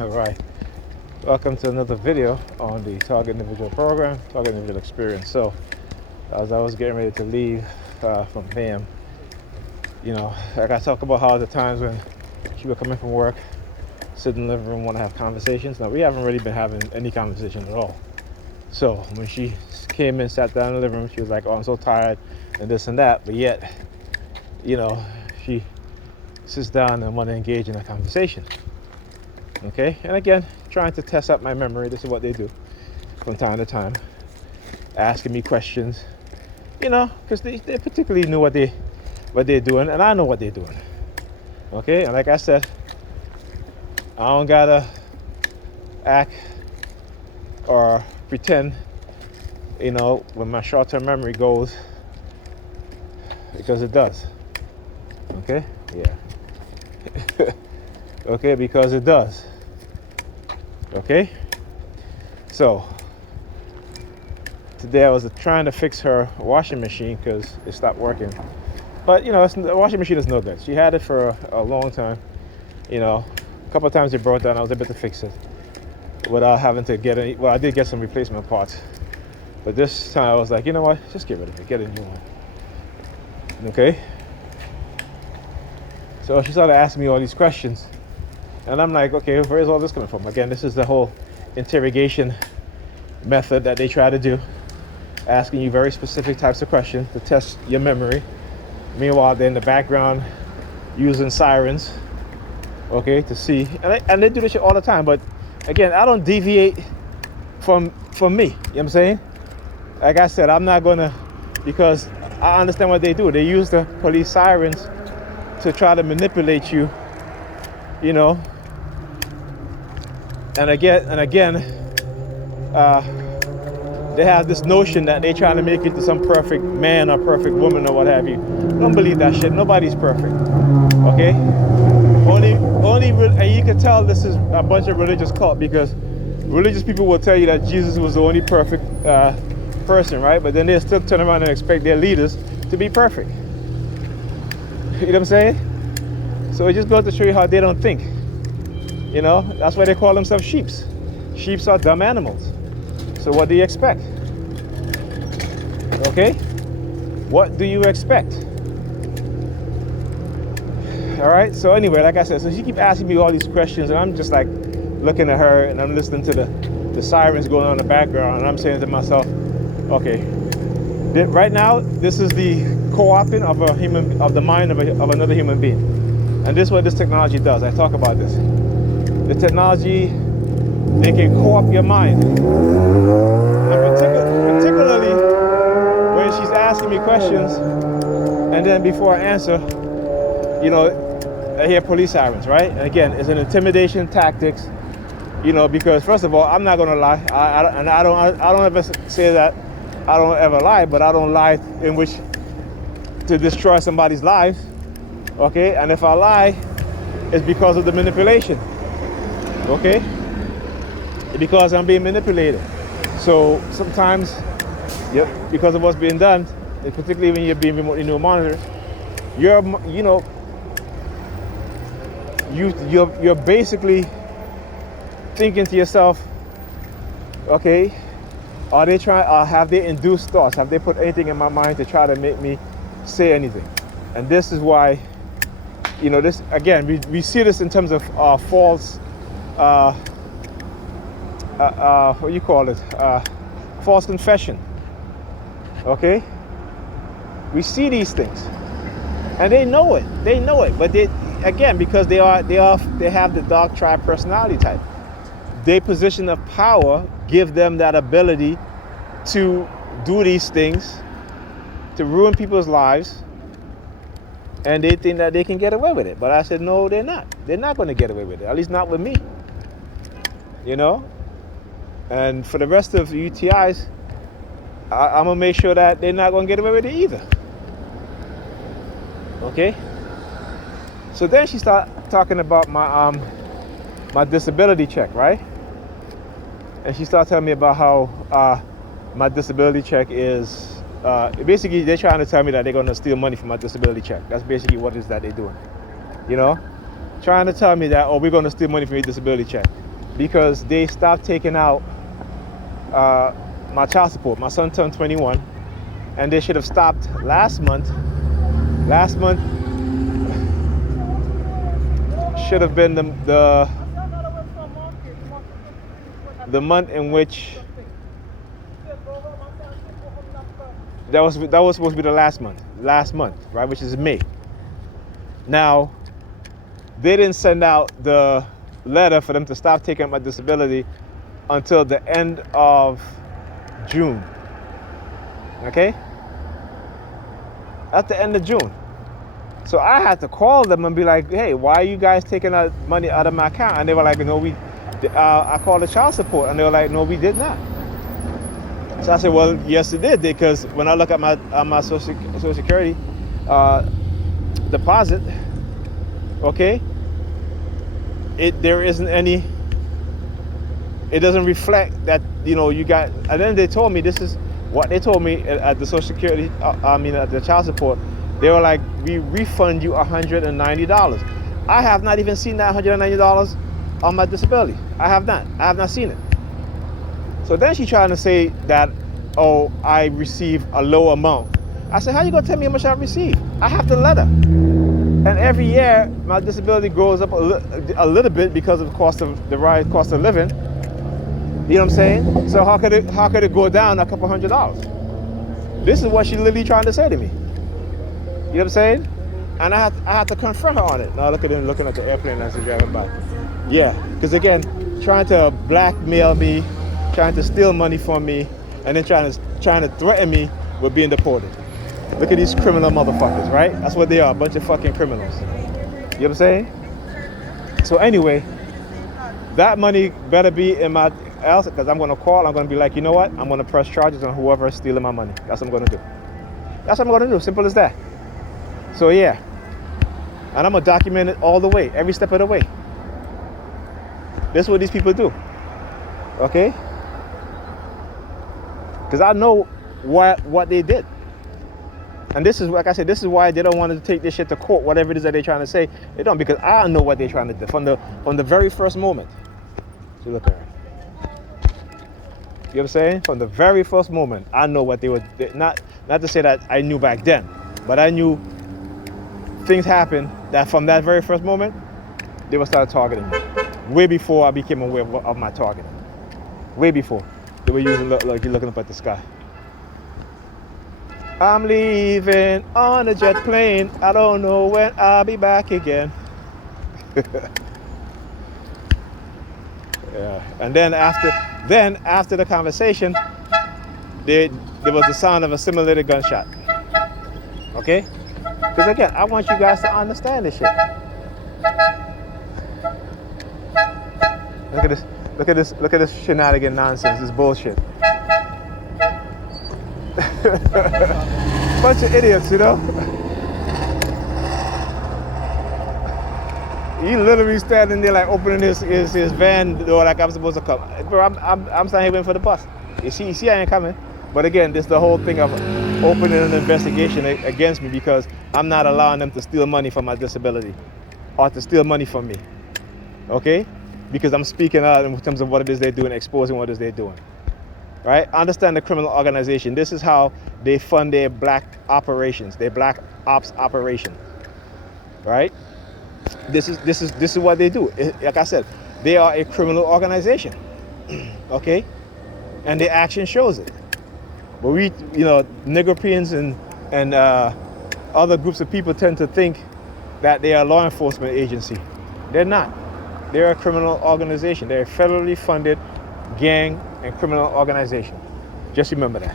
All right, welcome to another video on the Target Individual Program, Target Individual Experience. So, as I was getting ready to leave from Pam, like I talk about how the times when she would come in from work, sit in the living room, want to have conversations. Now, we haven't really been having any conversation at all. So, when she came in, sat down in the living room, she was like, "Oh, I'm so tired," and this and that. But yet, she sits down and want to engage in a conversation. Okay, and again, trying to test out my memory. This is what they do from time to time, asking me questions, because they particularly knew what they're doing, and I know what they're doing. Okay, and like I said, I don't gotta act or pretend, when my short-term memory goes, because it does. Okay, yeah. Okay, because it does. Okay, so today I was trying to fix her washing machine because it stopped working. But the washing machine is no good. She had it for a long time. A couple of times it broke down. I was able to fix it without having to get any. Well, I did get some replacement parts, but this time I was like, you know what? Just get rid of it. Get a new one. Okay. So she started asking me all these questions. And I'm like, okay, where's all this coming from? Again, this is the whole interrogation method that they try to do, asking you very specific types of questions to test your memory. Meanwhile, they're in the background using sirens, okay, to see. And they do this shit all the time. But again, I don't deviate from me. You know what I'm saying? Like I said, I'm not going to, because I understand what they do. They use the police sirens to try to manipulate you, And again, they have this notion that they try to make it to some perfect man or perfect woman or what have you. Don't believe that shit. Nobody's perfect. Okay? And you can tell this is a bunch of religious cult, because religious people will tell you that Jesus was the only perfect person, right? But then they still turn around and expect their leaders to be perfect. You know what I'm saying? So it just goes to show you how they don't think. That's why they call themselves sheeps. Sheeps are dumb animals. So what do you expect? Okay? What do you expect? All right? So anyway, like I said, so she keep asking me all these questions, and I'm just like looking at her, and I'm listening to the sirens going on in the background, and I'm saying to myself, okay, right now, this is the co-opting of the mind of another human being. And this is what this technology does. I talk about this. The technology, they can co-opt your mind. And particularly when she's asking me questions, and then before I answer, I hear police sirens, right? And again, it's an intimidation tactics, because first of all, I'm not gonna lie. I don't ever say that I don't ever lie, but I don't lie in which to destroy somebody's life. Okay, and if I lie, it's because of the manipulation. Okay, because I'm being manipulated. So sometimes, because of what's being done, particularly when you're being remotely monitored, you're basically thinking to yourself, okay, have they induced thoughts? Have they put anything in my mind to try to make me say anything? And this is why, this again, we see this in terms of false. What do you call it? False confession. Okay? We see these things, and they know it. They know it, but because they have the dark tribe personality type. Their position of power give them that ability to do these things, to ruin people's lives, and they think that they can get away with it. But I said, no, they're not. They're not going to get away with it. At least not with me. And for the rest of the UTIs, I'm going to make sure that they're not going to get away with it either. Okay? So then she started talking about my disability check, right? And she started telling me about how my disability check is, basically they're trying to tell me that they're going to steal money from my disability check. That's basically what it is that they're doing, trying to tell me that, oh, we're going to steal money from your disability check because they stopped taking out my child support. My son turned 21, and they should have stopped last month. Last month should have been the month in which that was supposed to be the last month, right, which is May. Now, they didn't send out the letter for them to stop taking my disability until the end of June. Okay? At the end of June. So I had to call them and be like, hey, why are you guys taking out money out of my account? And they were like, no, I called the child support. And they were like, no, we did not. So I said, well, yes, it did. Because when I look at my Social Security deposit, okay, there isn't any, it doesn't reflect that, you got, and then they told me, this is what they told me at the Social Security, at the child support. They were like, we refund you $190. I have not even seen that $190 on my disability. I have not seen it. So then she trying to say that, oh, I receive a low amount. I said, how you gonna tell me how much I receive? I have the letter. And every year my disability goes up a little bit because of the rise cost of living. You know what I'm saying? So how could it go down a couple $100? This is what she literally trying to say to me. You know what I'm saying? And I had to confront her on it. Now look at him looking at the airplane as he's driving by. Yeah, because again, trying to blackmail me, trying to steal money from me, and then trying to threaten me with being deported. Look at these criminal motherfuckers, right? That's what they are, a bunch of fucking criminals. You know what I'm saying? So anyway, that money better be in my else, because I'm gonna call, I'm gonna be like, you know what? I'm gonna press charges on whoever is stealing my money. That's what I'm gonna do. That's what I'm gonna do, simple as that. So yeah, and I'm gonna document it all the way, every step of the way. This is what these people do, okay? Because I know what they did. And this is, like I said, this is why they don't want to take this shit to court, whatever it is that they're trying to say. They don't, because I know what they're trying to do from the very first moment. So look at her. You know what I'm saying? From the very first moment, I know what they were, not to say that I knew back then, but I knew things happened that from that very first moment, they would start targeting me. Way before I became aware of my targeting. Way before. They were using, like you're looking up at the sky. I'm leaving on a jet plane. I don't know when I'll be back again. Yeah. And then after the conversation, there was the sound of a simulated gunshot. Okay? Because again, I want you guys to understand this shit. Look at this shenanigan nonsense, this bullshit. Bunch of idiots, you know? He literally standing there like opening his van door like I'm supposed to come. Bro, I'm standing here waiting for the bus. You see I ain't coming. But again, this is the whole thing of opening an investigation against me because I'm not allowing them to steal money from my disability or to steal money from me. Okay? Because I'm speaking out in terms of what it is they're doing, exposing what it is they're doing. Right? Understand the criminal organization. This is how they fund their black operations, their black ops operation. Right? This is what they do. Like I said, they are a criminal organization. Okay? And their action shows it. But we, Negropeans and other groups of people tend to think that they are a law enforcement agency. They're not. They're a criminal organization. They're a federally funded gang and criminal organization. Just remember that.